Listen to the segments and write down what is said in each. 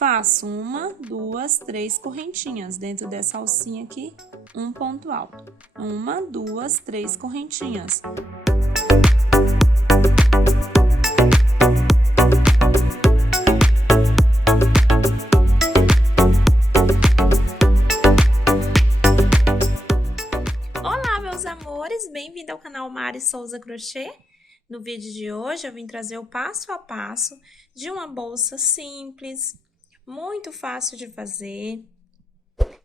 faço 1, 2, 3 correntinhas dentro dessa alcinha aqui, um ponto alto. 1, 2, 3 correntinhas. Olá, meus amores, bem-vindo ao canal Mari Souza Crochê. No vídeo de hoje eu vim trazer o passo a passo de uma bolsa simples, muito fácil de fazer.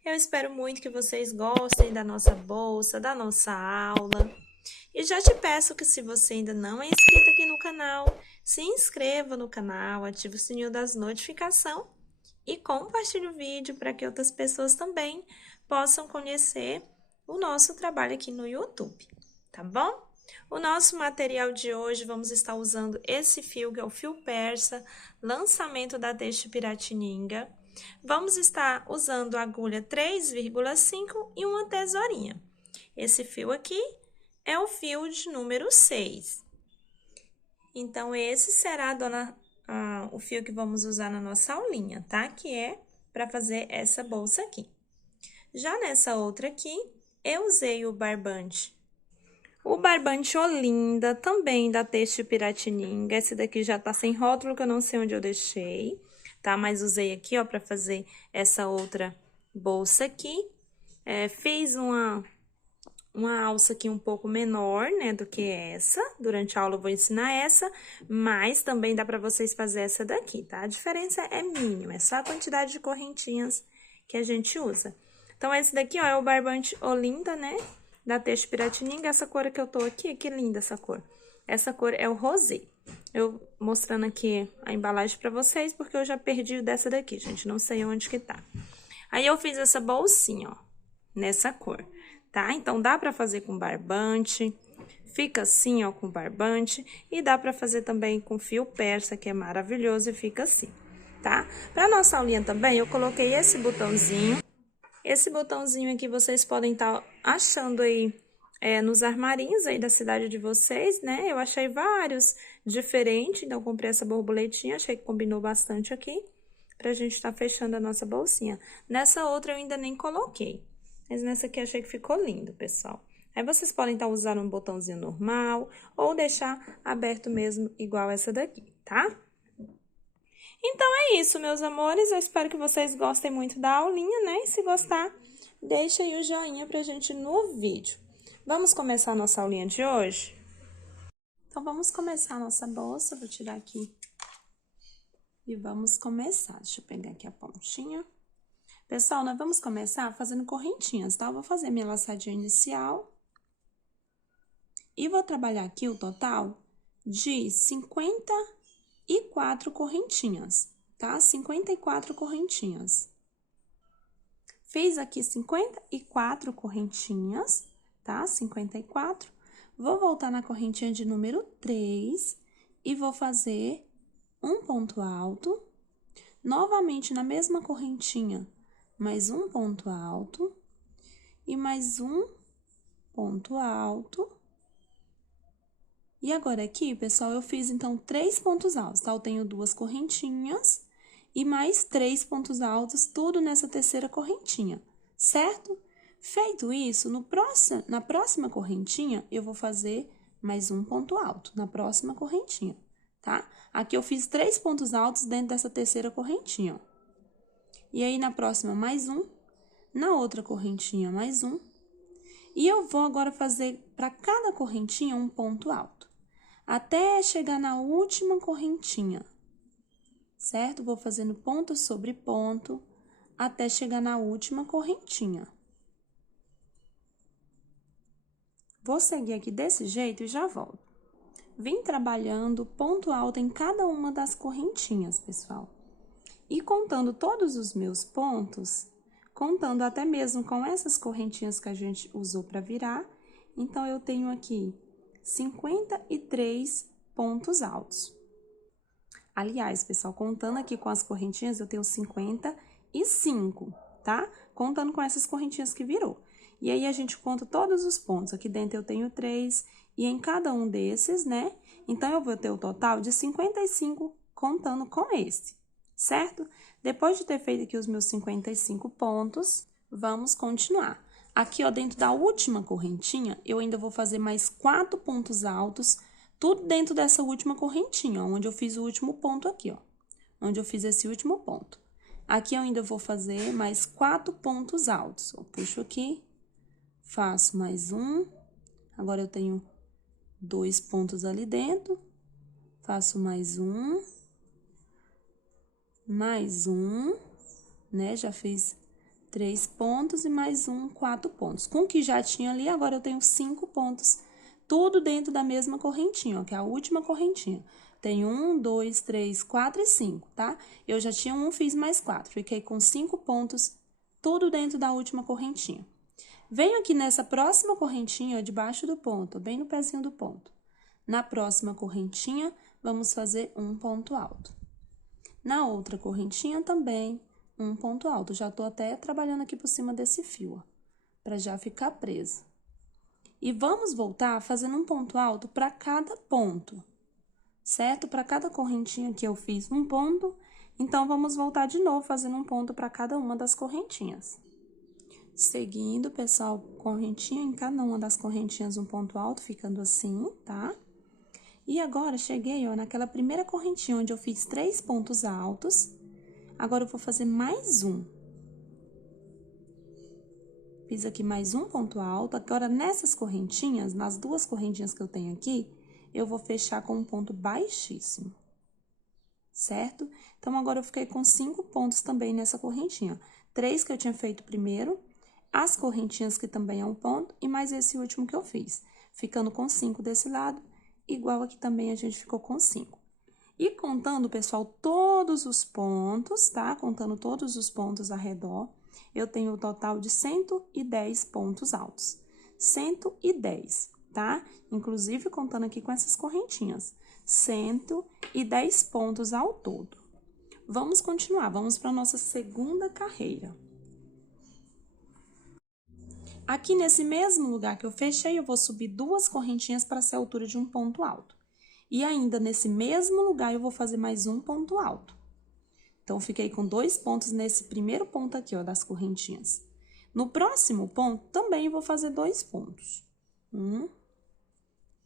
Eu espero muito que vocês gostem da nossa bolsa, da nossa aula. E já te peço que se você ainda não é inscrito aqui no canal, se inscreva no canal, ative o sininho das notificações e compartilhe o vídeo para que outras pessoas também possam conhecer o nosso trabalho aqui no YouTube, tá bom? O nosso material de hoje, vamos estar usando esse fio, que é o fio persa, lançamento da Têxtil Piratininga. Vamos estar usando a agulha 3,5 e uma tesourinha. Esse fio aqui é o fio de número 6. Então, esse será, o fio que vamos usar na nossa aulinha, tá? Que é para fazer essa bolsa aqui. Já nessa outra aqui, eu usei o barbante Olinda, também da Têxtil Piratininga. Esse daqui já tá sem rótulo, que eu não sei onde eu deixei, tá? Mas usei aqui, ó, pra fazer essa outra bolsa aqui. Fiz uma alça aqui um pouco menor, né, do que essa. Durante a aula eu vou ensinar essa, mas também dá pra vocês fazer essa daqui, tá? A diferença é mínima, é só a quantidade de correntinhas que a gente usa. Então, esse daqui, ó, é o barbante Olinda, né? Da Têxtil Piratininga. Essa cor que eu tô aqui, que linda essa cor. Essa cor é o rosé. Eu mostrando aqui a embalagem pra vocês, porque eu já perdi o dessa daqui, gente, não sei onde que tá. Aí, eu fiz essa bolsinha, ó, nessa cor, tá? Então, dá pra fazer com barbante, fica assim, ó, com barbante, e dá pra fazer também com fio persa, que é maravilhoso, e fica assim, tá? Pra nossa aulinha também, eu coloquei esse botãozinho. Esse botãozinho aqui vocês podem estar achando aí nos armarinhos aí da cidade de vocês, né? Eu achei vários diferentes, então comprei essa borboletinha, achei que combinou bastante aqui, pra gente estar fechando a nossa bolsinha. Nessa outra eu ainda nem coloquei, mas nessa aqui achei que ficou lindo, pessoal. Aí vocês podem estar usando um botãozinho normal ou deixar aberto mesmo, igual essa daqui, tá? Então, é isso, meus amores. Eu espero que vocês gostem muito da aulinha, né? E se gostar, deixa aí o joinha pra gente no vídeo. Vamos começar a nossa aulinha de hoje? Então, vamos começar a nossa bolsa. Vou tirar aqui e vamos começar. Deixa eu pegar aqui a pontinha. Pessoal, nós vamos começar fazendo correntinhas, tá? Eu vou fazer minha laçadinha inicial. E vou trabalhar aqui o total de 54 correntinhas, tá? 54 correntinhas. Fiz aqui 54 correntinhas, tá? 54. Vou voltar na correntinha de número 3 e vou fazer um ponto alto. Novamente, na mesma correntinha, mais um ponto alto. E mais um ponto alto. E agora aqui, pessoal, eu fiz, então, 3 pontos altos, tá? Eu tenho 2 correntinhas e mais 3 pontos altos, tudo nessa terceira correntinha, certo? Feito isso, na próxima correntinha, eu vou fazer mais um ponto alto, na próxima correntinha, tá? Aqui eu fiz 3 pontos altos dentro dessa terceira correntinha, ó. E aí, na próxima, mais um, na outra correntinha, mais um. E eu vou agora fazer, para cada correntinha, um ponto alto, até chegar na última correntinha, certo? Vou fazendo ponto sobre ponto, até chegar na última correntinha. Vou seguir aqui desse jeito e já volto. Vim trabalhando ponto alto em cada uma das correntinhas, pessoal. E contando todos os meus pontos, contando até mesmo com essas correntinhas que a gente usou para virar, então, eu tenho aqui 53 pontos altos. Aliás, pessoal, contando aqui com as correntinhas, eu tenho 55, tá? Contando com essas correntinhas que virou. E aí, a gente conta todos os pontos. Aqui dentro eu tenho 3, e em cada um desses, né? Então, eu vou ter o total de 55 contando com esse, certo? Depois de ter feito aqui os meus 55 pontos, vamos continuar. Aqui, ó, dentro da última correntinha, eu ainda vou fazer mais 4 pontos altos, tudo dentro dessa última correntinha, ó, onde eu fiz o último ponto aqui, ó. Onde eu fiz esse último ponto. Aqui, eu ainda vou fazer mais 4 pontos altos. Eu puxo aqui, faço mais um. Agora, eu tenho 2 pontos ali dentro. Faço mais um. Mais um, né? Já fiz 3 pontos e mais um, 4 pontos. Com o que já tinha ali, agora eu tenho 5 pontos, tudo dentro da mesma correntinha, ó, que é a última correntinha. Tem 1, 2, 3, 4 e 5, tá? Eu já tinha um, fiz mais 4. Fiquei com 5 pontos, tudo dentro da última correntinha. Venho aqui nessa próxima correntinha, ó, debaixo do ponto, bem no pezinho do ponto. Na próxima correntinha, vamos fazer um ponto alto. Na outra correntinha também, um ponto alto. Já tô até trabalhando aqui por cima desse fio, ó, pra já ficar preso. E vamos voltar fazendo um ponto alto para cada ponto, certo? Para cada correntinha que eu fiz um ponto, então, vamos voltar de novo fazendo um ponto para cada uma das correntinhas. Seguindo, pessoal, correntinha em cada uma das correntinhas, um ponto alto, ficando assim, tá? E agora, cheguei, ó, naquela primeira correntinha onde eu fiz 3 pontos altos. Agora, eu vou fazer mais um. Fiz aqui mais um ponto alto. Agora, nessas correntinhas, nas 2 correntinhas que eu tenho aqui, eu vou fechar com um ponto baixíssimo. Certo? Então, agora, eu fiquei com 5 pontos também nessa correntinha. 3 que eu tinha feito primeiro, as correntinhas que também é um ponto, e mais esse último que eu fiz. Ficando com 5 desse lado. Igual aqui também a gente ficou com 5. E contando, pessoal, todos os pontos, tá? Contando todos os pontos ao redor, eu tenho um total de 110 pontos altos. 110, tá? Inclusive, contando aqui com essas correntinhas. 110 pontos ao todo. Vamos continuar, vamos para a nossa segunda carreira. Aqui nesse mesmo lugar que eu fechei, eu vou subir 2 correntinhas para ser a altura de um ponto alto. E ainda nesse mesmo lugar, eu vou fazer mais um ponto alto. Então, fiquei com 2 pontos nesse primeiro ponto aqui, ó, das correntinhas. No próximo ponto, também vou fazer 2 pontos. 1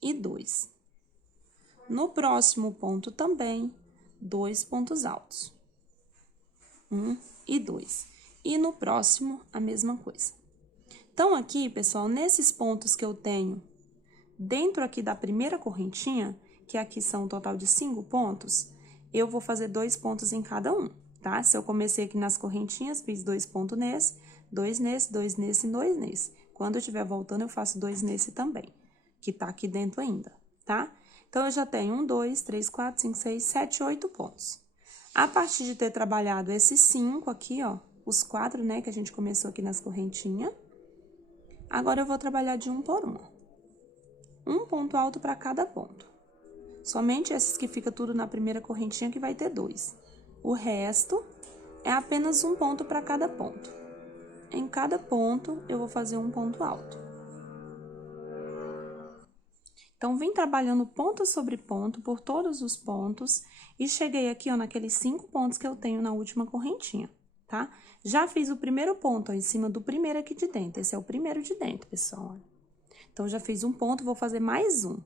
e 2. No próximo ponto também, 2 pontos altos. 1 e 2. E no próximo, a mesma coisa. Então, aqui, pessoal, nesses pontos que eu tenho dentro aqui da primeira correntinha, que aqui são um total de 5 pontos, eu vou fazer 2 pontos em cada um, tá? Se eu comecei aqui nas correntinhas, fiz 2 pontos nesse, 2 nesse, 2 nesse e 2 nesse. Quando eu estiver voltando, eu faço 2 nesse também, que tá aqui dentro ainda, tá? Então, eu já tenho 1, 2, 3, 4, 5, 6, 7, 8 pontos. A partir de ter trabalhado esses 5 aqui, ó, os 4, né, que a gente começou aqui nas correntinhas, agora eu vou trabalhar de um por um. Um ponto alto para cada ponto. Somente esses que fica tudo na primeira correntinha que vai ter 2. O resto é apenas um ponto para cada ponto. Em cada ponto, eu vou fazer um ponto alto. Então, vim trabalhando ponto sobre ponto por todos os pontos e cheguei aqui, ó, naqueles 5 pontos que eu tenho na última correntinha, tá? Já fiz o primeiro ponto, ó, em cima do primeiro aqui de dentro. Esse é o primeiro de dentro, pessoal. Então, já fiz um ponto, vou fazer mais um.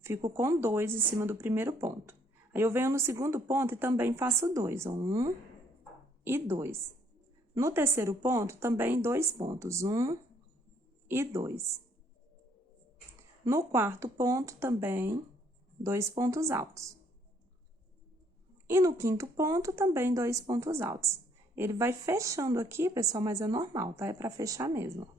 Fico com 2 em cima do primeiro ponto. Aí, eu venho no segundo ponto e também faço 2, ó, 1 e 2. No terceiro ponto, também 2 pontos, 1 e 2. No quarto ponto, também 2 pontos altos. E no quinto ponto, também 2 pontos altos. Ele vai fechando aqui, pessoal, mas é normal, tá? É pra fechar mesmo, ó.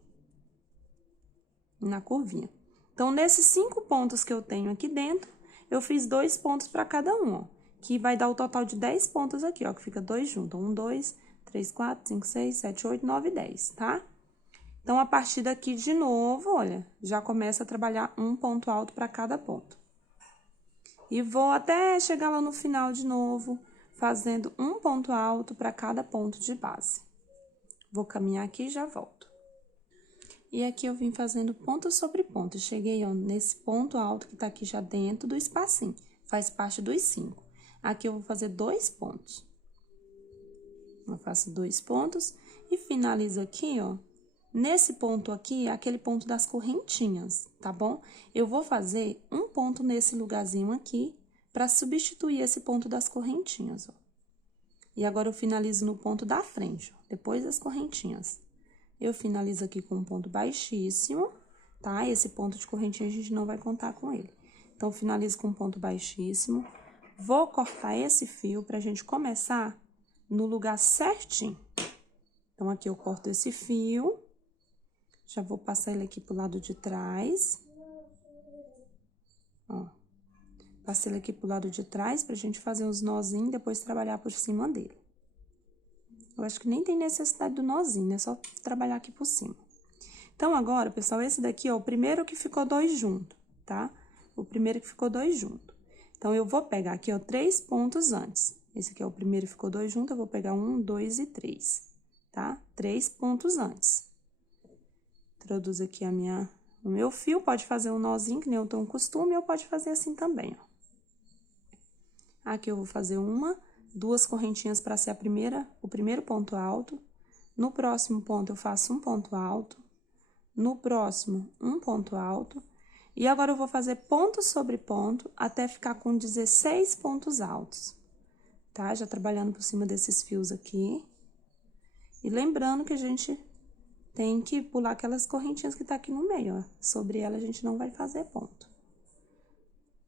Na curvinha. Então, nesses 5 pontos que eu tenho aqui dentro, eu fiz 2 pontos para cada um, ó. Que vai dar o total de 10 pontos aqui, ó, que fica 2 juntos. 1, 2, 3, 4, 5, 6, 7, 8, 9, 10, tá? Então, a partir daqui, de novo, olha, já começa a trabalhar um ponto alto para cada ponto. E vou até chegar lá no final de novo, fazendo um ponto alto para cada ponto de base. Vou caminhar aqui e já volto. E aqui eu vim fazendo ponto sobre ponto. Cheguei, ó, nesse ponto alto que tá aqui já dentro do espacinho. Faz parte dos 5. Aqui eu vou fazer 2 pontos. Eu faço 2 pontos e finalizo aqui, ó. Nesse ponto aqui, é aquele ponto das correntinhas, tá bom? Eu vou fazer um ponto nesse lugarzinho aqui, pra substituir esse ponto das correntinhas, ó. E agora, eu finalizo no ponto da frente, ó, depois das correntinhas. Eu finalizo aqui com um ponto baixíssimo, tá? Esse ponto de correntinha a gente não vai contar com ele. Então, finalizo com um ponto baixíssimo. Vou cortar esse fio pra gente começar no lugar certinho. Então, aqui eu corto esse fio, já vou passar ele aqui pro lado de trás. Ó, passei ele aqui pro lado de trás pra gente fazer uns nozinhos e depois trabalhar por cima dele. Eu acho que nem tem necessidade do nozinho, né? Só trabalhar aqui por cima. Então, agora, pessoal, esse daqui, ó, o primeiro que ficou 2 juntos, tá? O primeiro que ficou 2 juntos. Então, eu vou pegar aqui, ó, 3 pontos antes. Esse aqui é o primeiro que ficou 2 juntos, eu vou pegar 1, 2 e 3, tá? 3 pontos antes. Introduzo aqui o meu fio, pode fazer um nozinho, que nem eu tenho costume, ou pode fazer assim também, ó. Aqui eu vou fazer 1, 2 correntinhas para ser o primeiro ponto alto. No próximo ponto, eu faço um ponto alto. No próximo, um ponto alto. E agora, eu vou fazer ponto sobre ponto, até ficar com 16 pontos altos, tá? Já trabalhando por cima desses fios aqui. E lembrando que a gente tem que pular aquelas correntinhas que tá aqui no meio, ó. Sobre ela, a gente não vai fazer ponto.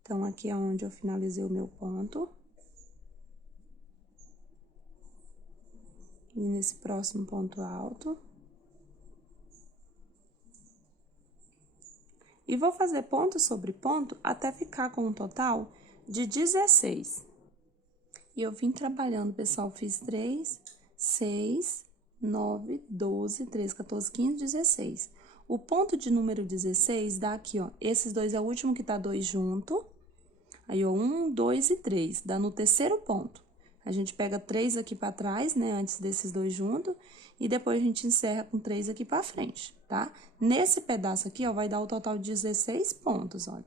Então, aqui é onde eu finalizei o meu ponto. E nesse próximo ponto alto. E vou fazer ponto sobre ponto até ficar com um total de 16. E eu vim trabalhando, pessoal, fiz 3, 6, 9, 12, 13, 14, 15, 16. O ponto de número 16 dá aqui, ó, esses dois é o último que tá 2 junto. Aí, ó, 1, 2 e 3, dá no terceiro ponto. A gente pega 3 aqui pra trás, né, antes desses dois juntos, e depois a gente encerra com 3 aqui pra frente, tá? Nesse pedaço aqui, ó, vai dar o total de 16 pontos, olha.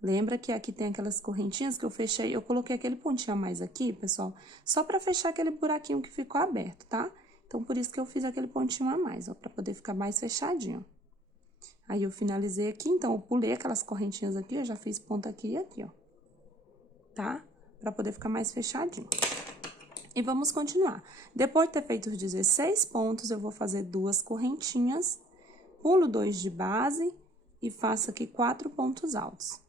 Lembra que aqui tem aquelas correntinhas que eu fechei, eu coloquei aquele pontinho a mais aqui, pessoal, só pra fechar aquele buraquinho que ficou aberto, tá? Então, por isso que eu fiz aquele pontinho a mais, ó, pra poder ficar mais fechadinho. Aí, eu finalizei aqui, então, eu pulei aquelas correntinhas aqui, eu já fiz ponto aqui e aqui, ó. Tá? Pra poder ficar mais fechadinho. E vamos continuar. Depois de ter feito os 16 pontos, eu vou fazer 2 correntinhas, pulo 2 de base e faço aqui 4 pontos altos.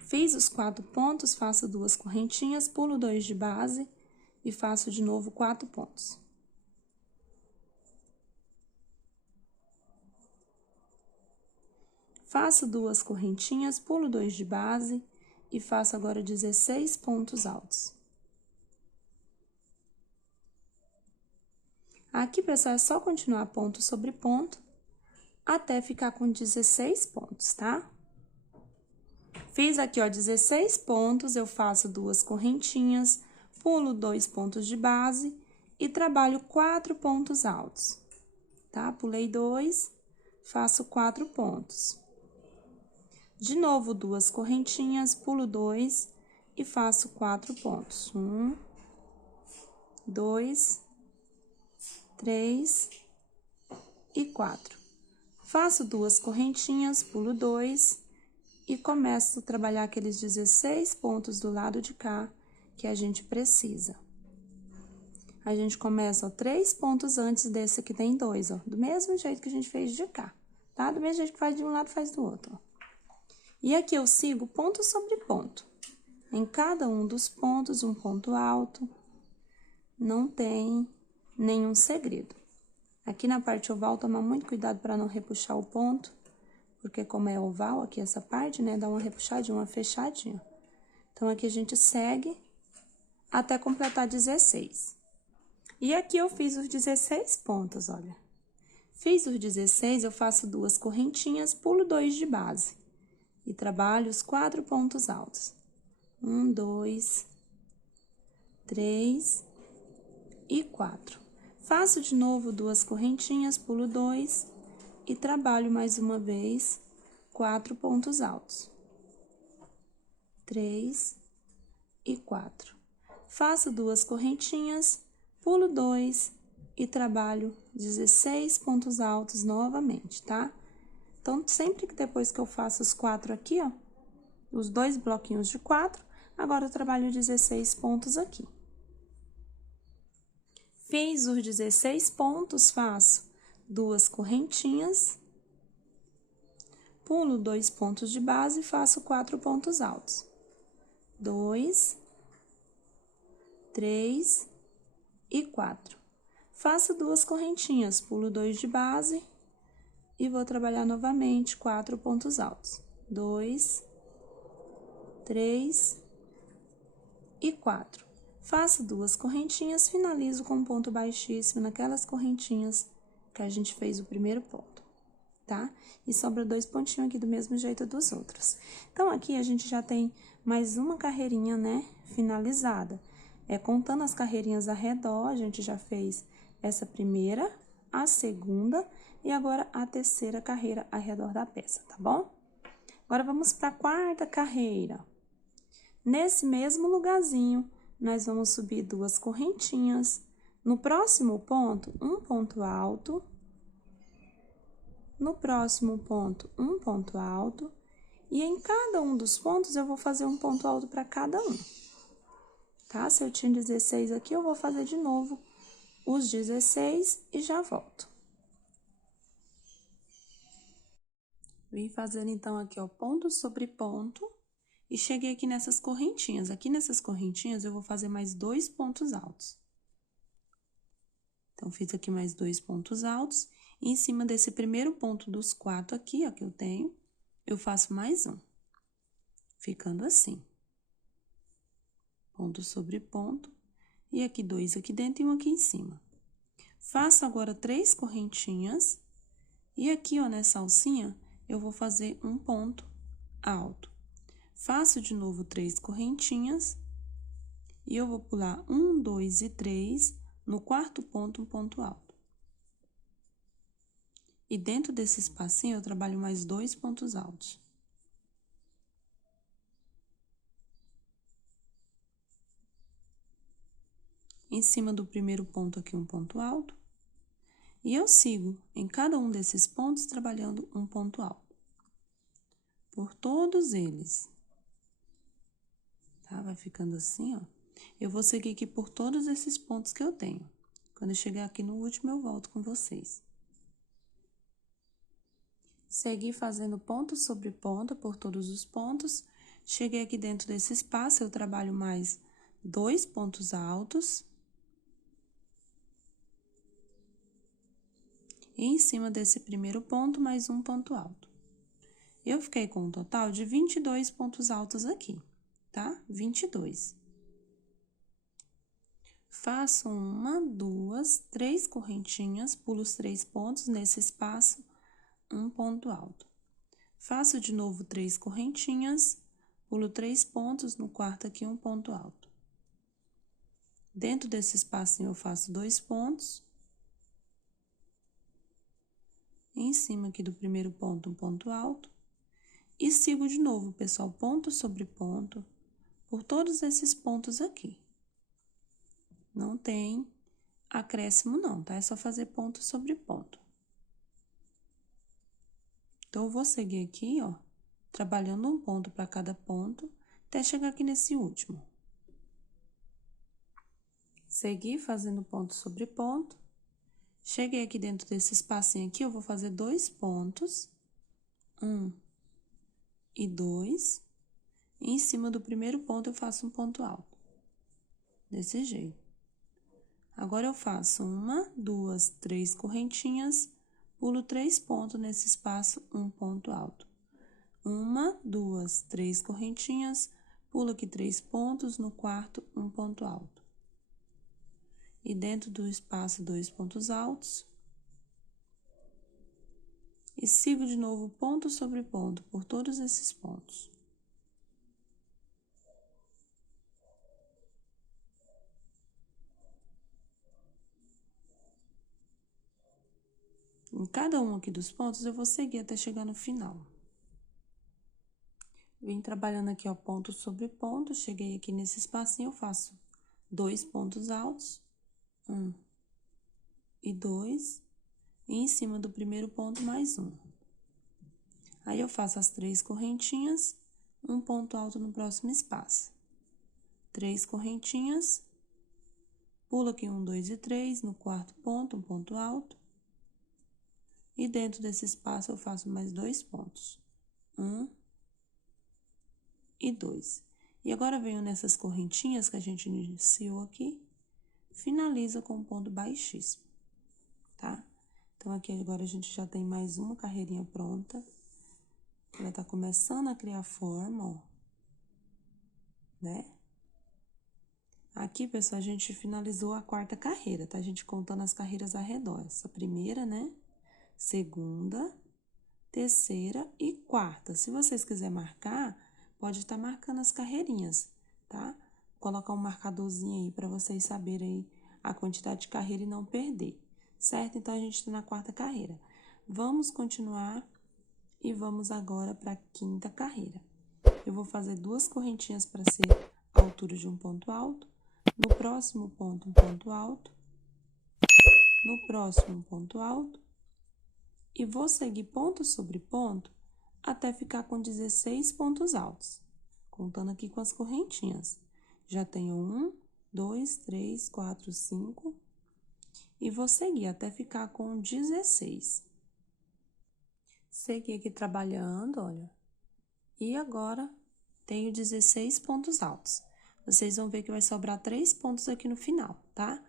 Fiz os 4 pontos, faço 2 correntinhas, pulo 2 de base e faço de novo 4 pontos. Faço 2 correntinhas, pulo 2 de base e faço agora 16 pontos altos. Aqui, pessoal, é só continuar ponto sobre ponto até ficar com 16 pontos, tá? Fiz aqui, ó, 16 pontos, eu faço 2 correntinhas, pulo 2 pontos de base e trabalho 4 pontos altos, tá? Pulei 2, faço 4 pontos. De novo, 2 correntinhas, pulo 2 e faço 4 pontos. 1, 2, 3 e 4. Faço 2 correntinhas, pulo 2 e começo a trabalhar aqueles 16 pontos do lado de cá que a gente precisa. A gente começa, ó, 3 pontos antes desse aqui tem 2, ó, do mesmo jeito que a gente fez de cá, tá? Do mesmo jeito que faz de um lado, faz do outro, ó. E aqui eu sigo ponto sobre ponto. Em cada um dos pontos, um ponto alto, não tem nenhum segredo. Aqui na parte oval, tomar muito cuidado para não repuxar o ponto, porque como é oval aqui essa parte, né, dá uma repuxadinha, uma fechadinha. Então, aqui a gente segue até completar 16. E aqui eu fiz os 16 pontos, olha. Fiz os 16, eu faço 2 correntinhas, pulo 2 de base. E trabalho os 4 pontos altos. 1, 2, 3 e 4. Faço de novo 2 correntinhas, pulo 2 e trabalho mais uma vez 4 pontos altos. 3 e 4. Faço 2 correntinhas, pulo 2 e trabalho 16 pontos altos novamente, tá? Então, sempre que depois que eu faço os 4 aqui, ó, os 2 bloquinhos de 4, agora eu trabalho 16 pontos aqui. Fiz os 16 pontos, faço 2 correntinhas, pulo 2 pontos de base e faço 4 pontos altos. 2, 3 e 4. Faço 2 correntinhas, pulo 2 de base e vou trabalhar novamente 4 pontos altos. 2, 3 e 4. Faço 2 correntinhas, finalizo com um ponto baixíssimo naquelas correntinhas que a gente fez o primeiro ponto, tá? E sobra 2 pontinhos aqui do mesmo jeito dos outros. Então, aqui a gente já tem mais uma carreirinha, né, finalizada. Contando as carreirinhas ao redor, a gente já fez essa primeira, a segunda e agora a terceira carreira ao redor da peça, tá bom? Agora, vamos para a quarta carreira. Nesse mesmo lugarzinho, nós vamos subir 2 correntinhas. No próximo ponto, um ponto alto. No próximo ponto, um ponto alto. E em cada um dos pontos, eu vou fazer um ponto alto para cada um. Tá? Se eu tinha 16 aqui, eu vou fazer de novo os 16 e já volto. Vim fazendo, então, aqui, ó, ponto sobre ponto. E cheguei aqui nessas correntinhas. Aqui nessas correntinhas, eu vou fazer mais 2 pontos altos. Então, fiz aqui mais 2 pontos altos. E em cima desse primeiro ponto dos 4 aqui, ó, que eu tenho, eu faço mais um. Ficando assim. Ponto sobre ponto. E aqui 2 aqui dentro e um aqui em cima. Faço agora 3 correntinhas. E aqui, ó, nessa alcinha, eu vou fazer um ponto alto. Faço de novo 3 correntinhas. E eu vou pular 1, 2 e 3, no quarto ponto, um ponto alto. E dentro desse espacinho, eu trabalho mais 2 pontos altos. Em cima do primeiro ponto aqui, um ponto alto. E eu sigo em cada um desses pontos, trabalhando um ponto alto. Por todos eles. Tá? Vai ficando assim, ó. Eu vou seguir aqui por todos esses pontos que eu tenho. Quando eu chegar aqui no último, eu volto com vocês. Segui fazendo ponto sobre ponto por todos os pontos. Cheguei aqui dentro desse espaço, eu trabalho mais 2 pontos altos. E em cima desse primeiro ponto, mais um ponto alto. Eu fiquei com um total de 22 pontos altos aqui, tá? 22. Faço 1, 2, 3 correntinhas, pulo os 3 pontos nesse espaço, um ponto alto. Faço de novo 3 correntinhas, pulo 3 pontos, no quarto aqui um ponto alto. Dentro desse espacinho eu faço 2 pontos. Em cima aqui do primeiro ponto, um ponto alto. E sigo de novo, pessoal, ponto sobre ponto, por todos esses pontos aqui. Não tem acréscimo não, tá? É só fazer ponto sobre ponto. Então, eu vou seguir aqui, ó, trabalhando um ponto para cada ponto, até chegar aqui nesse último. Segui fazendo ponto sobre ponto. Cheguei aqui dentro desse espacinho aqui, eu vou fazer 2 pontos. 1 e 2. E em cima do primeiro ponto, eu faço um ponto alto. Desse jeito. Agora, eu faço 1, 2, 3 correntinhas, pulo 3 pontos nesse espaço, um ponto alto. 1, 2, 3 correntinhas, pulo aqui 3 pontos, no quarto, um ponto alto. E dentro do espaço, 2 pontos altos. E sigo de novo ponto sobre ponto, por todos esses pontos. Em cada um aqui dos pontos, eu vou seguir até chegar no final. Vim trabalhando aqui, ó, ponto sobre ponto, cheguei aqui nesse espacinho, eu faço 2 pontos altos, 1 e 2, e em cima do primeiro ponto, mais 1. Aí, eu faço as 3 correntinhas, um ponto alto no próximo espaço. 3 correntinhas, pulo aqui 1, 2 e 3, no quarto ponto, um ponto alto. E dentro desse espaço, eu faço mais 2 pontos. 1 e 2. E agora, venho nessas correntinhas que a gente iniciou aqui, finaliza com um ponto baixíssimo, tá? Então, aqui agora a gente já tem mais uma carreirinha pronta. Ela tá começando a criar forma, ó, né? Aqui, pessoal, a gente finalizou a 4ª carreira, tá? A gente contando as carreiras ao redor. Essa primeira, né? Segunda, terceira e 4ª. Se vocês quiserem marcar, pode estar marcando as carreirinhas, tá? Vou colocar um marcadorzinho aí para vocês saberem aí a quantidade de carreira e não perder, certo? Então, a gente está na 4ª carreira. Vamos continuar e vamos agora para a 5ª carreira. Eu vou fazer 2 correntinhas para ser a altura de um ponto alto. No próximo ponto, um ponto alto. No próximo, um ponto alto. E vou seguir ponto sobre ponto até ficar com 16 pontos altos. Contando aqui com as correntinhas. Já tenho 1, 2, 3, 4, 5. E vou seguir até ficar com 16. Segui aqui trabalhando, olha. E agora, tenho 16 pontos altos. Vocês vão ver que vai sobrar 3 pontos aqui no final, tá?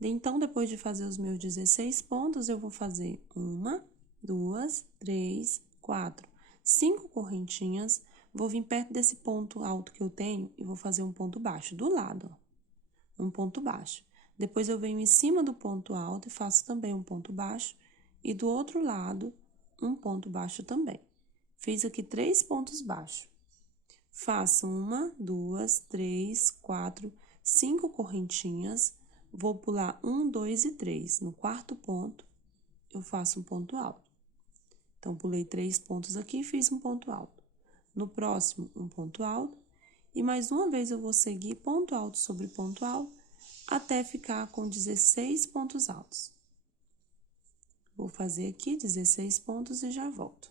Então, depois de fazer os meus 16 pontos, eu vou fazer 1, 2, 3, 4, 5 correntinhas. Vou vir perto desse ponto alto que eu tenho e vou fazer um ponto baixo do lado, ó. Um ponto baixo. Depois, eu venho em cima do ponto alto e faço também um ponto baixo. E do outro lado, um ponto baixo também. Fiz aqui 3 pontos baixos. Faço 1, 2, 3, 4, 5 correntinhas. Vou pular 1, 2 e 3. No quarto ponto, eu faço um ponto alto. Então, pulei 3 pontos aqui e fiz um ponto alto. No próximo, um ponto alto. E mais uma vez, eu vou seguir ponto alto sobre ponto alto, até ficar com 16 pontos altos. Vou fazer aqui 16 pontos e já volto.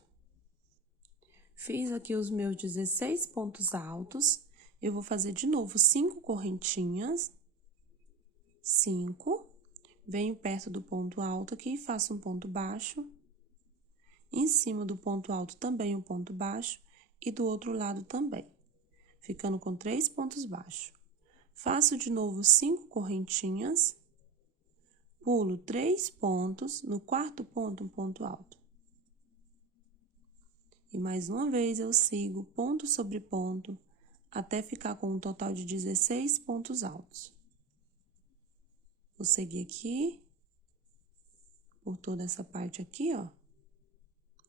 Fiz aqui os meus 16 pontos altos. Eu vou fazer de novo 5 correntinhas. 5. Venho perto do ponto alto aqui e faço um ponto baixo. Em cima do ponto alto também um ponto baixo. E do outro lado também. Ficando com 3 pontos baixos. Faço de novo 5 correntinhas. Pulo 3 pontos. No quarto ponto, um ponto alto. E mais uma vez, eu sigo ponto sobre ponto, até ficar com um total de 16 pontos altos. Vou seguir aqui, por toda essa parte aqui, ó.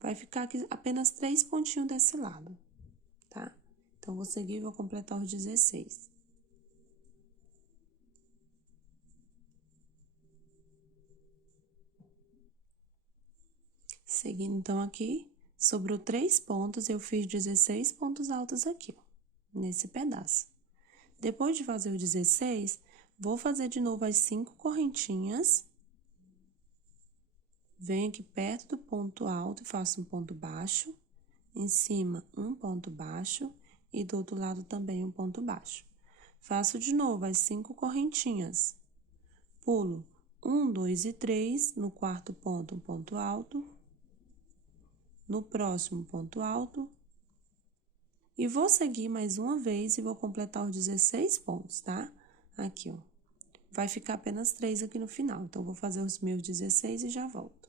Vai ficar aqui apenas 3 pontinhos desse lado, tá? Então, vou seguir e vou completar os 16. Seguindo, então, aqui, sobrou 3 pontos, eu fiz 16 pontos altos aqui, ó, nesse pedaço. Depois de fazer o 16, vou fazer de novo as 5 correntinhas. Venho aqui perto do ponto alto e faço um ponto baixo. Em cima, um ponto baixo. E do outro lado também um ponto baixo. Faço de novo as 5 correntinhas. Pulo 1, 2 e 3. No quarto ponto, um ponto alto. No próximo, ponto alto. E vou seguir mais uma vez e vou completar os 16 pontos, tá? Aqui, ó. Vai ficar apenas 3 aqui no final. Então, vou fazer os meus 16 e já volto.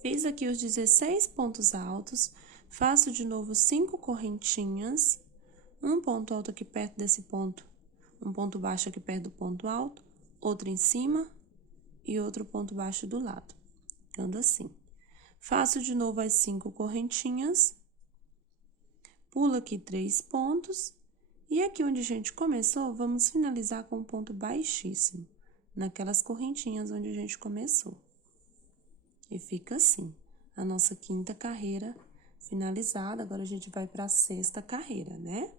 Fiz aqui os 16 pontos altos. Faço de novo 5 correntinhas. Um ponto alto aqui perto desse ponto. Um ponto baixo aqui perto do ponto alto. Outro em cima. E outro ponto baixo do lado. Ficando assim. Faço de novo as 5 correntinhas. Pulo aqui 3 pontos. E aqui onde a gente começou, vamos finalizar com um ponto baixíssimo. Naquelas correntinhas onde a gente começou. E fica assim, a nossa 5ª carreira finalizada. Agora, a gente vai para a sexta carreira, né?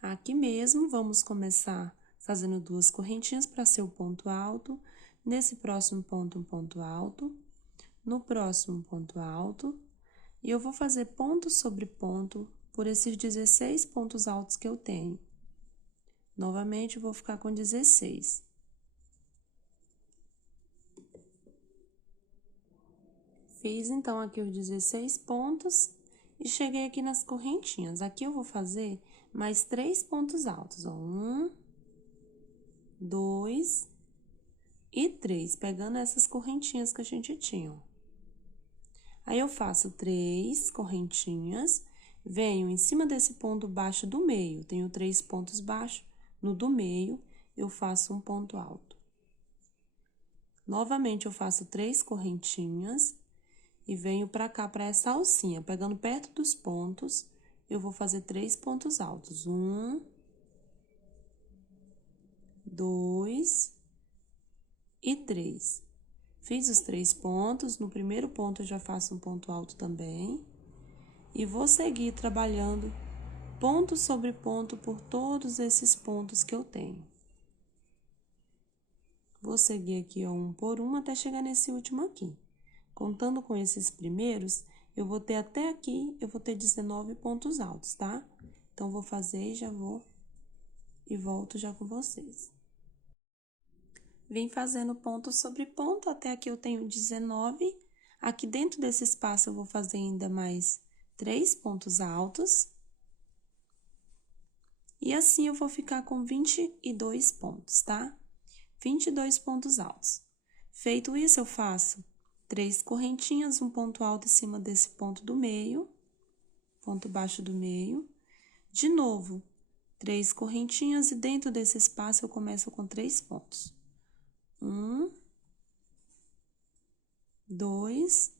Aqui mesmo, vamos começar fazendo 2 correntinhas para ser o ponto alto. Nesse próximo ponto, um ponto alto. No próximo, ponto alto. E eu vou fazer ponto sobre ponto por esses 16 pontos altos que eu tenho. Novamente, eu vou ficar com 16. Fiz, então, aqui os 16 pontos e cheguei aqui nas correntinhas. Aqui eu vou fazer mais 3 pontos altos, ó. 1, 2 e 3, pegando essas correntinhas que a gente tinha, ó. Aí, eu faço 3 correntinhas, venho em cima desse ponto baixo do meio, tenho 3 pontos baixos, no do meio, eu faço um ponto alto. Novamente, eu faço 3 correntinhas e venho pra cá, pra essa alcinha, pegando perto dos pontos, eu vou fazer 3 pontos altos. 1, 2 e 3. Fiz os 3 pontos, no primeiro ponto eu já faço um ponto alto também. E vou seguir trabalhando ponto sobre ponto por todos esses pontos que eu tenho. Vou seguir aqui, ó, um por um, até chegar nesse último aqui. Contando com esses primeiros, eu vou ter até aqui, eu vou ter 19 pontos altos, tá? Então, vou fazer e já vou e volto já com vocês. Vim fazendo ponto sobre ponto, até aqui eu tenho 19. Aqui dentro desse espaço, eu vou fazer ainda mais 3 pontos altos. E assim, eu vou ficar com 22 pontos, tá? 22 pontos altos. Feito isso, eu faço 3 correntinhas, um ponto alto em cima desse ponto do meio, ponto baixo do meio. De novo, 3 correntinhas e dentro desse espaço eu começo com 3 pontos. 1, 2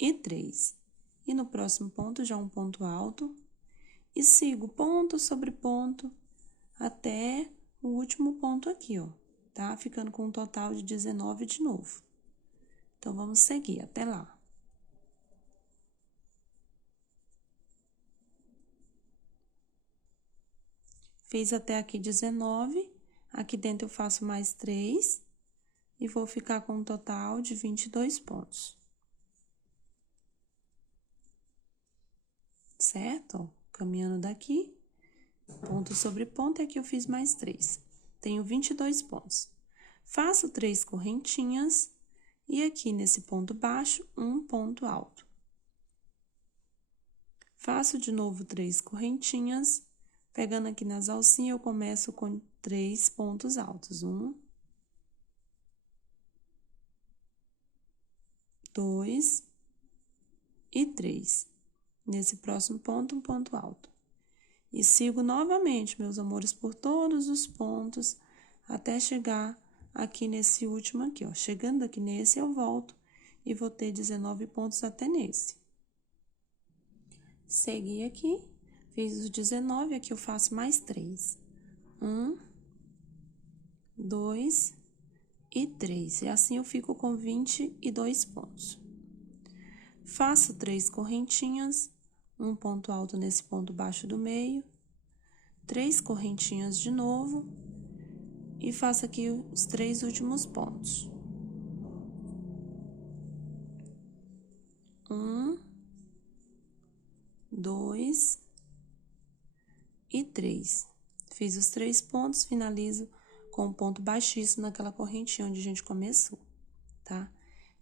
e 3. E no próximo ponto, já um ponto alto. E sigo ponto sobre ponto até o último ponto aqui, ó, tá? Ficando com um total de 19 de novo. Então, vamos seguir até lá. Fiz até aqui 19, aqui dentro eu faço mais 3 e vou ficar com um total de 22 pontos. Certo? Ó, caminhando daqui, ponto sobre ponto, e aqui eu fiz mais 3. Tenho 22 pontos. Faço 3 correntinhas e aqui nesse ponto baixo, um ponto alto. Faço de novo 3 correntinhas, pegando aqui nas alcinhas, eu começo com 3 pontos altos. 1, 2 e 3. Nesse próximo ponto, um ponto alto. E sigo novamente, meus amores, por todos os pontos, até chegar aqui nesse último aqui, ó. Chegando aqui nesse, eu volto e vou ter 19 pontos até nesse. Segui aqui, fiz os 19, aqui eu faço mais 3. 1, 2 e 3. E assim eu fico com 22 pontos. Faço 3 correntinhas, um ponto alto nesse ponto baixo do meio, 3 correntinhas de novo, e faço aqui os 3 últimos pontos. 1, 2 e 3. Fiz os 3 pontos, finalizo com um ponto baixíssimo naquela correntinha onde a gente começou, tá?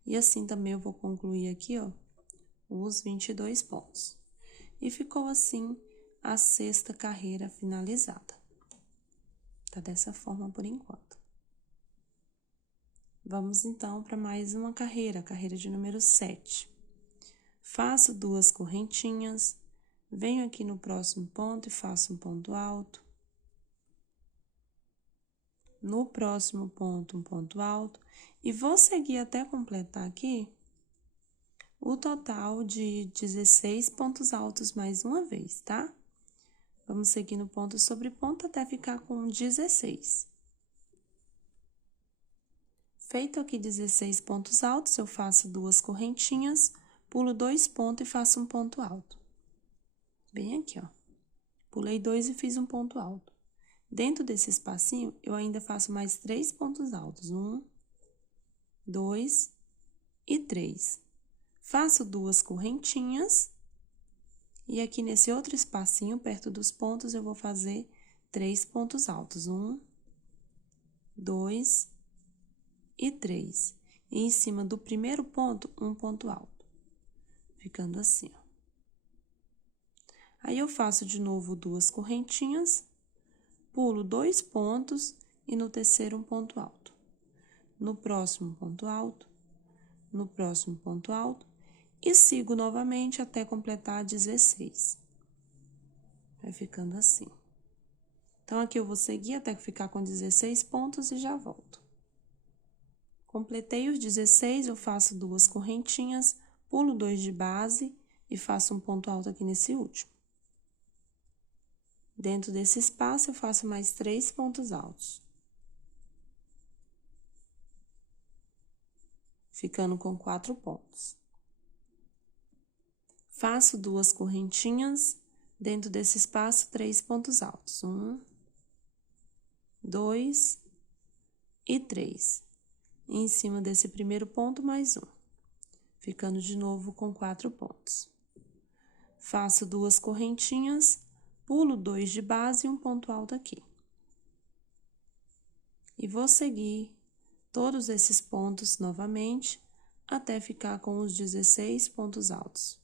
E assim também eu vou concluir aqui, ó, os 22 pontos. E ficou assim a sexta carreira finalizada. Tá dessa forma por enquanto. Vamos então para mais uma carreira, a carreira de número 7. Faço 2 correntinhas, venho aqui no próximo ponto e faço um ponto alto. No próximo ponto, um ponto alto. E vou seguir até completar aqui o total de 16 pontos altos mais uma vez, tá? Vamos seguir no ponto sobre ponto até ficar com 16. Feito aqui 16 pontos altos, eu faço 2 correntinhas, pulo 2 pontos e faço um ponto alto. Bem aqui, ó. Pulei 2 e fiz um ponto alto. Dentro desse espacinho, eu ainda faço mais 3 pontos altos. 1, 2 e 3. Faço 2 correntinhas. E aqui nesse outro espacinho, perto dos pontos, eu vou fazer 3 pontos altos. 1, 2 e 3. E em cima do primeiro ponto, um ponto alto. Ficando assim, ó. Aí, eu faço de novo 2 correntinhas, pulo 2 pontos e no terceiro um ponto alto. No próximo ponto alto, no próximo ponto alto e sigo novamente até completar 16. Vai ficando assim. Então, aqui eu vou seguir até ficar com 16 pontos e já volto. Completei os 16, eu faço 2 correntinhas, pulo 2 de base e faço um ponto alto aqui nesse último. Dentro desse espaço, eu faço mais 3 pontos altos. Ficando com 4 pontos. Faço 2 correntinhas, dentro desse espaço, 3 pontos altos. 1, 2 e 3. E em cima desse primeiro ponto, mais um. Ficando de novo com 4 pontos. Faço 2 correntinhas, pulo 2 de base e um ponto alto aqui. E vou seguir todos esses pontos novamente, até ficar com os 16 pontos altos.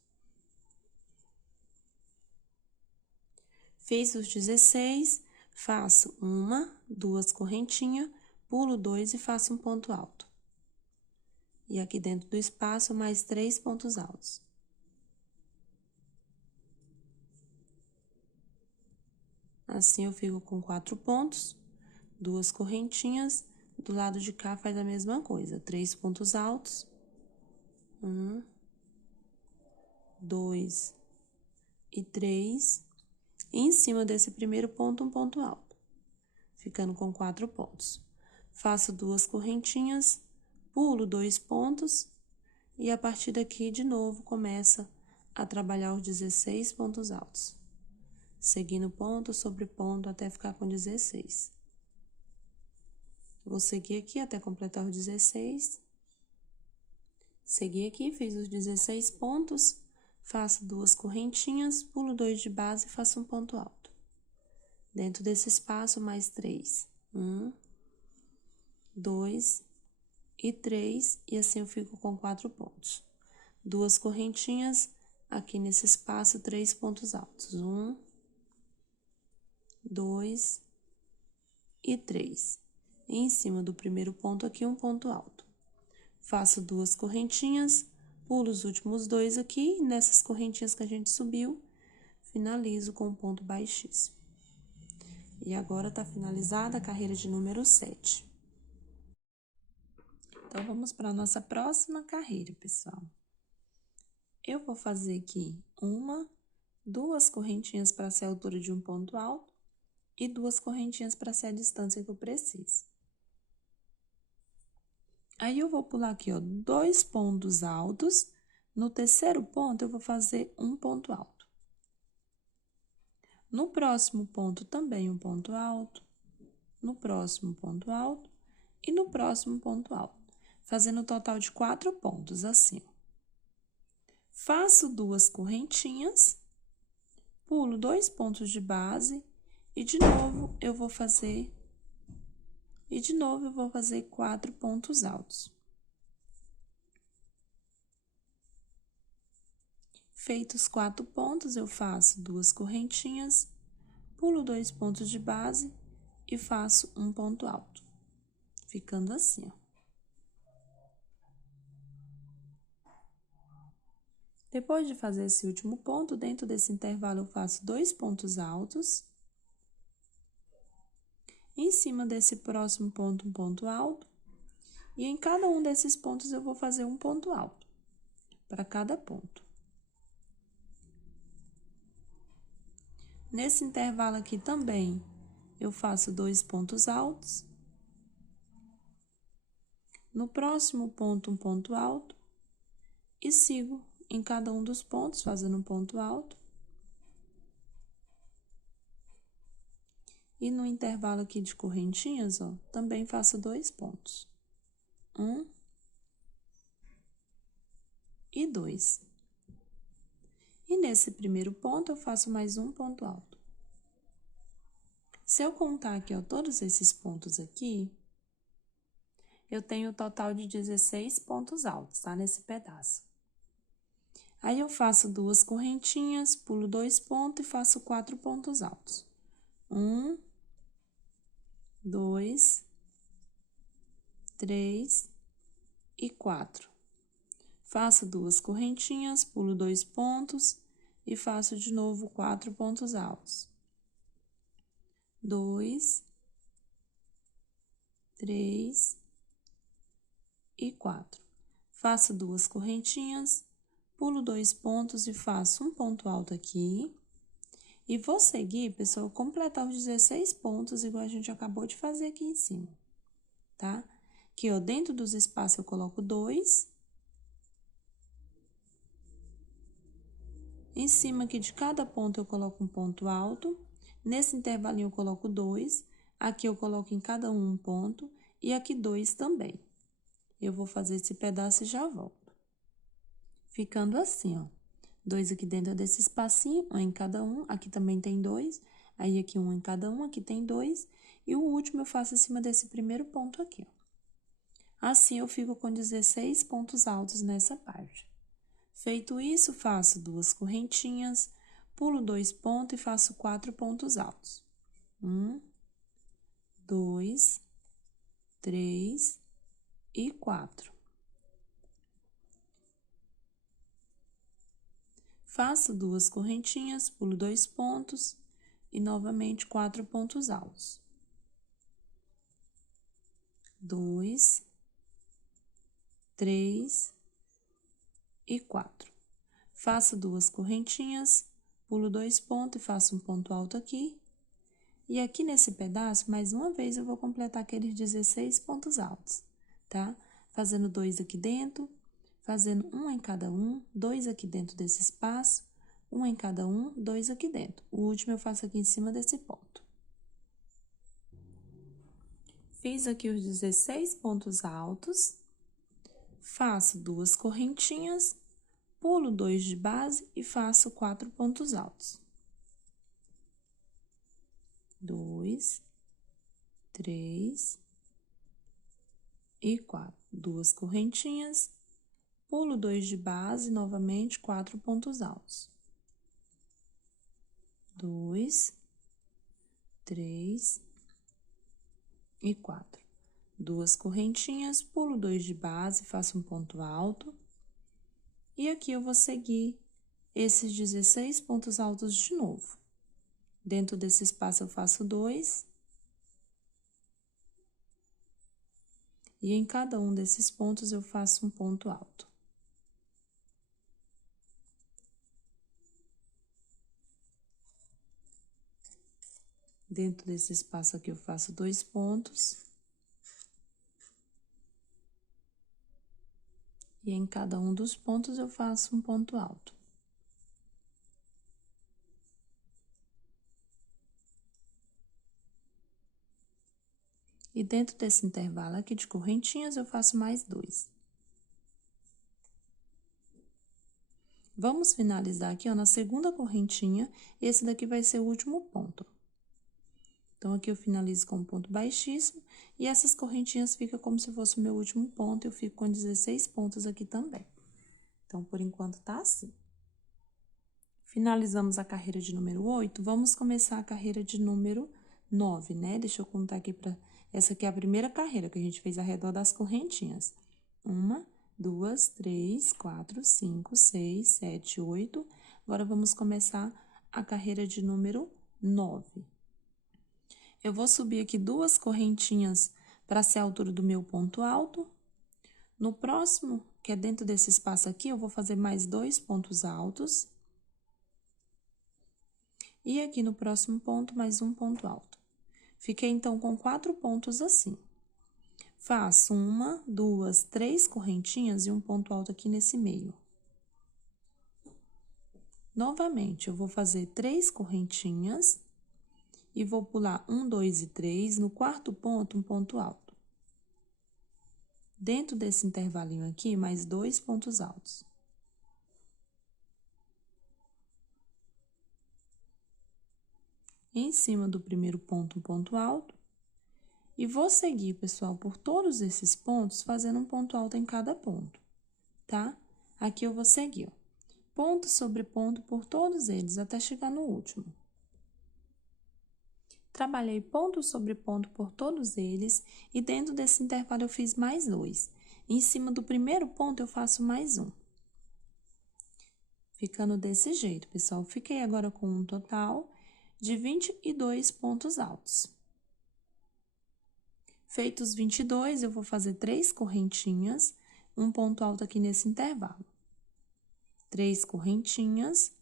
Fiz os 16, faço 1, 2 correntinhas, pulo 2 e faço um ponto alto. E aqui dentro do espaço, mais 3 pontos altos. Assim, eu fico com 4 pontos, 2 correntinhas, do lado de cá faz a mesma coisa, 3 pontos altos. 1, 2 e 3. E em cima desse primeiro ponto, um ponto alto, ficando com 4 pontos. Faço 2 correntinhas, pulo 2 pontos e a partir daqui, de novo, começa a trabalhar os 16 pontos altos, seguindo ponto sobre ponto até ficar com 16. Vou seguir aqui até completar os 16. Segui aqui, fiz os 16 pontos, faço 2 correntinhas, pulo 2 de base e faço um ponto alto. Dentro desse espaço, mais 3. 1, 2 e 3, e assim eu fico com 4 pontos. 2 correntinhas, aqui nesse espaço, 3 pontos altos. 1, 2 e 3. E em cima do primeiro ponto aqui, um ponto alto. Faço 2 correntinhas, pulo os últimos 2 aqui, nessas correntinhas que a gente subiu, finalizo com um ponto baixíssimo. E agora, tá finalizada a carreira de número 7. Então, vamos para a nossa próxima carreira, pessoal. Eu vou fazer aqui 1, 2 correntinhas para ser a altura de um ponto alto e 2 correntinhas para ser a distância que eu preciso. Aí, eu vou pular aqui, ó, 2 pontos altos. No terceiro ponto, eu vou fazer um ponto alto. No próximo ponto, também um ponto alto. No próximo ponto alto e no próximo ponto alto, fazendo um total de 4 pontos, assim. Faço 2 correntinhas, pulo 2 pontos de base e de novo eu vou fazer 4 pontos altos. Feitos 4 pontos, eu faço 2 correntinhas, pulo 2 pontos de base e faço um ponto alto, ficando assim, ó. Depois de fazer esse último ponto, dentro desse intervalo eu faço 2 pontos altos. Em cima desse próximo ponto, um ponto alto. E em cada um desses pontos eu vou fazer um ponto alto, para cada ponto. Nesse intervalo aqui também, eu faço 2 pontos altos. No próximo ponto, um ponto alto. E sigo em cada um dos pontos, fazendo um ponto alto. E no intervalo aqui de correntinhas, ó, também faço 2 pontos. 1 e 2. E nesse primeiro ponto, eu faço mais um ponto alto. Se eu contar aqui, ó, todos esses pontos aqui, eu tenho um total de 16 pontos altos, tá? Nesse pedaço. Aí, eu faço 2 correntinhas, pulo 2 pontos e faço 4 pontos altos. 1, 2, 3 e 4. Faço 2 correntinhas, pulo 2 pontos e faço de novo 4 pontos altos. 2, 3 e 4. Faço 2 correntinhas, pulo 2 pontos e faço um ponto alto aqui. E vou seguir, pessoal, completar os 16 pontos, igual a gente acabou de fazer aqui em cima, tá? Aqui, ó, dentro dos espaços eu coloco 2. Em cima aqui de cada ponto eu coloco um ponto alto. Nesse intervalinho eu coloco 2. Aqui eu coloco em cada um ponto e aqui 2 também. Eu vou fazer esse pedaço e já volto. Ficando assim, ó. 2 aqui dentro desse espacinho, um em cada um. Aqui também tem 2. Aí, aqui um em cada um, aqui tem 2. E o último eu faço em cima desse primeiro ponto aqui, ó. Assim, eu fico com 16 pontos altos nessa parte. Feito isso, faço 2 correntinhas, pulo 2 pontos e faço 4 pontos altos. 1, 2, 3 e 4. Faço 2 correntinhas, pulo 2 pontos e novamente 4 pontos altos. 2, 3 e 4. Faço 2 correntinhas, pulo 2 pontos e faço um ponto alto aqui. E aqui nesse pedaço, mais uma vez, eu vou completar aqueles 16 pontos altos, tá? Fazendo 2 aqui dentro, fazendo um em cada um, 2 aqui dentro desse espaço, um em cada um, 2 aqui dentro. O último eu faço aqui em cima desse ponto. Fiz aqui os 16 pontos altos, faço 2 correntinhas, pulo 2 de base e faço 4 pontos altos. 2, 3 e 4. 2 correntinhas, pulo 2 de base, novamente 4 pontos altos. 2, 3 e 4. 2 correntinhas, pulo 2 de base, faço um ponto alto. E aqui eu vou seguir esses 16 pontos altos de novo. Dentro desse espaço eu faço 2. E em cada um desses pontos eu faço um ponto alto. Dentro desse espaço aqui eu faço 2 pontos. E em cada um dos pontos eu faço um ponto alto. E dentro desse intervalo aqui de correntinhas, eu faço mais 2. Vamos finalizar aqui, ó, na segunda correntinha, esse daqui vai ser o último ponto. Então, aqui eu finalizo com um ponto baixíssimo, e essas correntinhas ficam como se fosse o meu último ponto, eu fico com 16 pontos aqui também. Então, por enquanto, tá assim. Finalizamos a carreira de número 8, vamos começar a carreira de número 9, né? Deixa eu contar aqui pra... Essa aqui é a primeira carreira que a gente fez ao redor das correntinhas. 1, 2, 3, 4, 5, 6, 7, 8. Agora, vamos começar a carreira de número 9. Eu vou subir aqui 2 correntinhas para ser a altura do meu ponto alto. No próximo, que é dentro desse espaço aqui, eu vou fazer mais 2 pontos altos. E aqui no próximo ponto, mais um ponto alto. Fiquei, então, com 4 pontos assim. Faço 1, 2, 3 correntinhas e um ponto alto aqui nesse meio. Novamente, eu vou fazer 3 correntinhas e vou pular 1, 2 e 3, no quarto ponto, um ponto alto. Dentro desse intervalinho aqui, mais 2 pontos altos. Em cima do primeiro ponto, um ponto alto. E vou seguir, pessoal, por todos esses pontos, fazendo um ponto alto em cada ponto, tá? Aqui eu vou seguir, ó, ponto sobre ponto por todos eles, até chegar no último. Trabalhei ponto sobre ponto por todos eles, e dentro desse intervalo eu fiz mais 2. Em cima do primeiro ponto, eu faço mais 1. Ficando desse jeito, pessoal. Fiquei agora com um total de 22 pontos altos. Feitos os 22, eu vou fazer 3 correntinhas, um ponto alto aqui nesse intervalo. 3 correntinhas,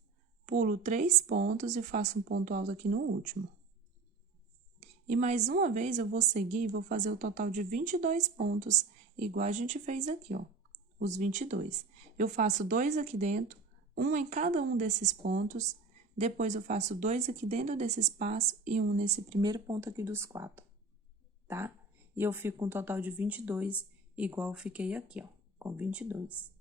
pulo 3 pontos e faço um ponto alto aqui no último. E mais uma vez, eu vou seguir e vou fazer o total de 22 pontos, igual a gente fez aqui, ó, os 22. Eu faço 2 aqui dentro, um em cada um desses pontos, depois eu faço 2 aqui dentro desse espaço e um nesse primeiro ponto aqui dos 4, tá? E eu fico com um total de 22, igual eu fiquei aqui, ó, com 22.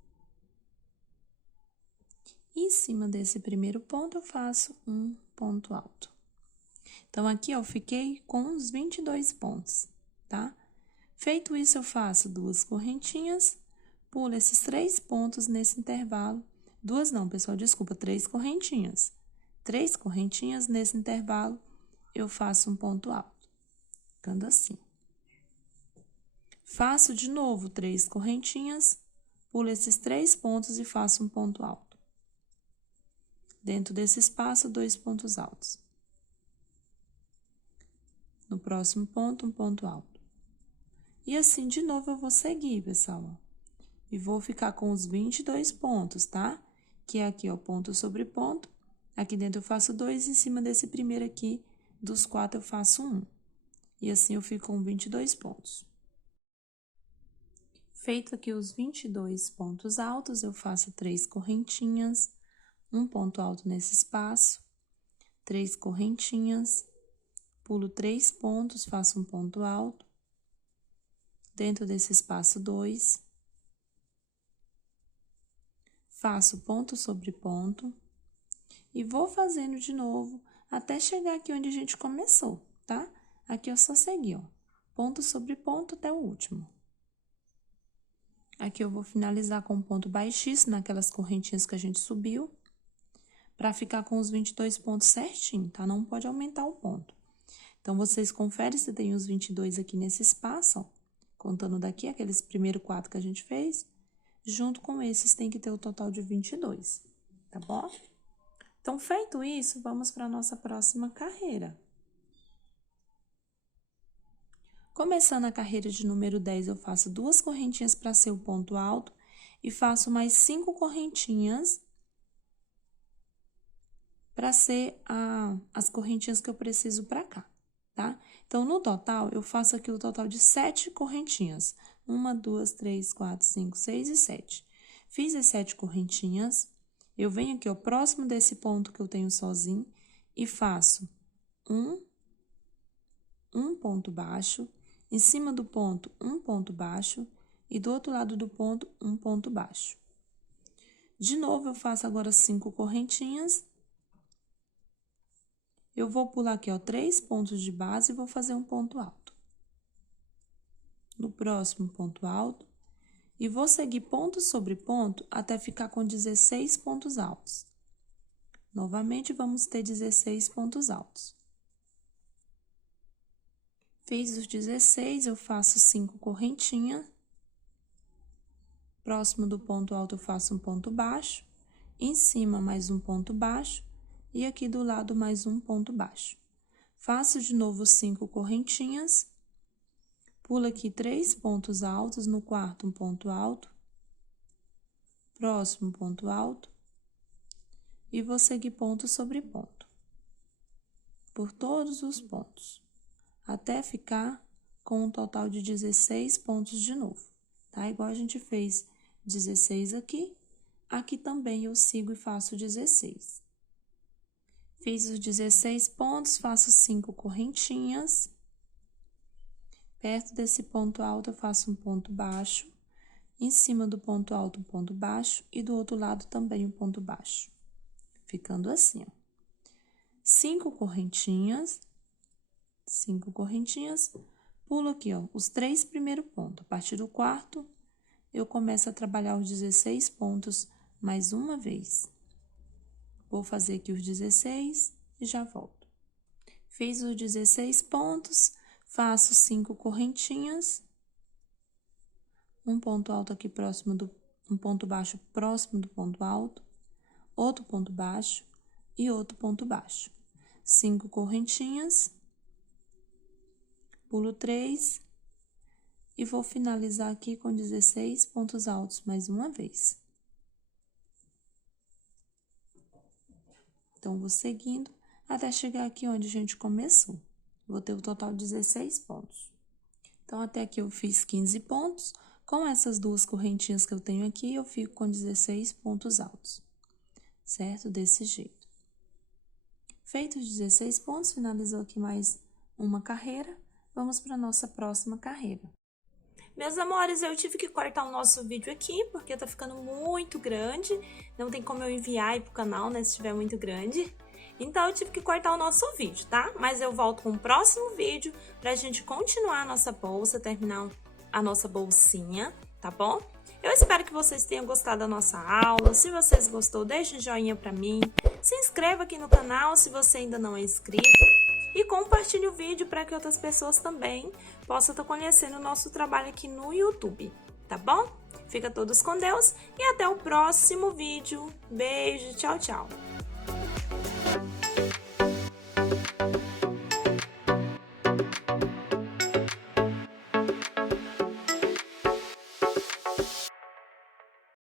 Em cima desse primeiro ponto, eu faço um ponto alto. Então, aqui, eu fiquei com uns 22 pontos, tá? Feito isso, eu faço 2 correntinhas, pulo esses 3 pontos nesse intervalo. 2 não, pessoal, desculpa, 3 correntinhas. 3 correntinhas nesse intervalo, eu faço um ponto alto, ficando assim. Faço de novo 3 correntinhas, pulo esses 3 pontos e faço um ponto alto. Dentro desse espaço, 2 pontos altos. No próximo ponto, um ponto alto. E assim, de novo, eu vou seguir, pessoal, ó. E vou ficar com os 22 pontos, tá? Que é aqui, ó, ponto sobre ponto. Aqui dentro eu faço 2, em cima desse primeiro aqui, dos 4 eu faço 1. E assim, eu fico com 22 pontos. Feito aqui os 22 pontos altos, eu faço 3 correntinhas, um ponto alto nesse espaço, 3 correntinhas, pulo 3 pontos, faço um ponto alto, dentro desse espaço 2, faço ponto sobre ponto e vou fazendo de novo até chegar aqui onde a gente começou, tá? Aqui eu só segui, ó, ponto sobre ponto até o último. Aqui eu vou finalizar com um ponto baixíssimo naquelas correntinhas que a gente subiu, para ficar com os 22 pontos certinho, tá? Não pode aumentar o ponto. Então, vocês conferem se tem os 22 aqui nesse espaço, ó, contando daqui aqueles primeiros 4 que a gente fez, junto com esses tem que ter o total de 22, tá bom? Então, feito isso, vamos para a nossa próxima carreira. Começando a carreira de número 10, eu faço 2 correntinhas para ser o ponto alto e faço mais 5 correntinhas para ser as correntinhas que eu preciso para cá, tá? Então, no total, eu faço aqui o total de 7 correntinhas. 1, 2, 3, 4, 5, 6 e 7. Fiz as 7 correntinhas, eu venho aqui, ó, próximo desse ponto que eu tenho sozinho e faço um ponto baixo, em cima do ponto, um ponto baixo, e do outro lado do ponto, um ponto baixo. De novo, eu faço agora 5 correntinhas. Eu vou pular aqui, ó, 3 pontos de base e vou fazer um ponto alto. No próximo ponto alto, e vou seguir ponto sobre ponto até ficar com 16 pontos altos. Novamente, vamos ter 16 pontos altos. Fiz os 16, eu faço 5 correntinhas. Próximo do ponto alto, eu faço um ponto baixo. Em cima, mais um ponto baixo. E aqui do lado, mais um ponto baixo. Faço de novo 5 correntinhas. Pulo aqui 3 pontos altos, no quarto um ponto alto. Próximo ponto alto. E vou seguir ponto sobre ponto. Por todos os pontos. Até ficar com um total de 16 pontos de novo, tá? Igual a gente fez 16 aqui, Aqui também eu sigo e faço 16. Fiz os 16 pontos, faço 5 correntinhas. Perto desse ponto alto, eu faço um ponto baixo. Em cima do ponto alto, um ponto baixo. E do outro lado também um ponto baixo. Ficando assim, ó. 5 correntinhas. 5 correntinhas. Pulo aqui, ó, os 3 primeiros pontos. A partir do quarto, eu começo a trabalhar os 16 pontos mais uma vez. Vou fazer aqui os 16 e já volto. Fiz os 16 pontos, faço 5 correntinhas. Um ponto alto aqui próximo um ponto baixo próximo do ponto alto. Outro ponto baixo e outro ponto baixo. 5 correntinhas. Pulo 3 e vou finalizar aqui com 16 pontos altos mais uma vez. Então, vou seguindo até chegar aqui onde a gente começou. Vou ter o total de 16 pontos. Então, até aqui eu fiz 15 pontos. Com essas duas correntinhas que eu tenho aqui, eu fico com 16 pontos altos. Certo? Desse jeito. Feitos os 16 pontos, finalizou aqui mais uma carreira. Vamos para a nossa próxima carreira. Meus amores, eu tive que cortar o nosso vídeo aqui, porque tá ficando muito grande. Não tem como eu enviar aí pro canal, né, se estiver muito grande. Então, eu tive que cortar o nosso vídeo, tá? Mas eu volto com o próximo vídeo pra gente continuar a nossa bolsa, terminar a nossa bolsinha, tá bom? Eu espero que vocês tenham gostado da nossa aula. Se vocês gostou, deixe um joinha pra mim. Se inscreva aqui no canal se você ainda não é inscrito. E compartilhe o vídeo para que outras pessoas também possam estar conhecendo o nosso trabalho aqui no YouTube, tá bom? Fica todos com Deus e até o próximo vídeo. Beijo, tchau, tchau!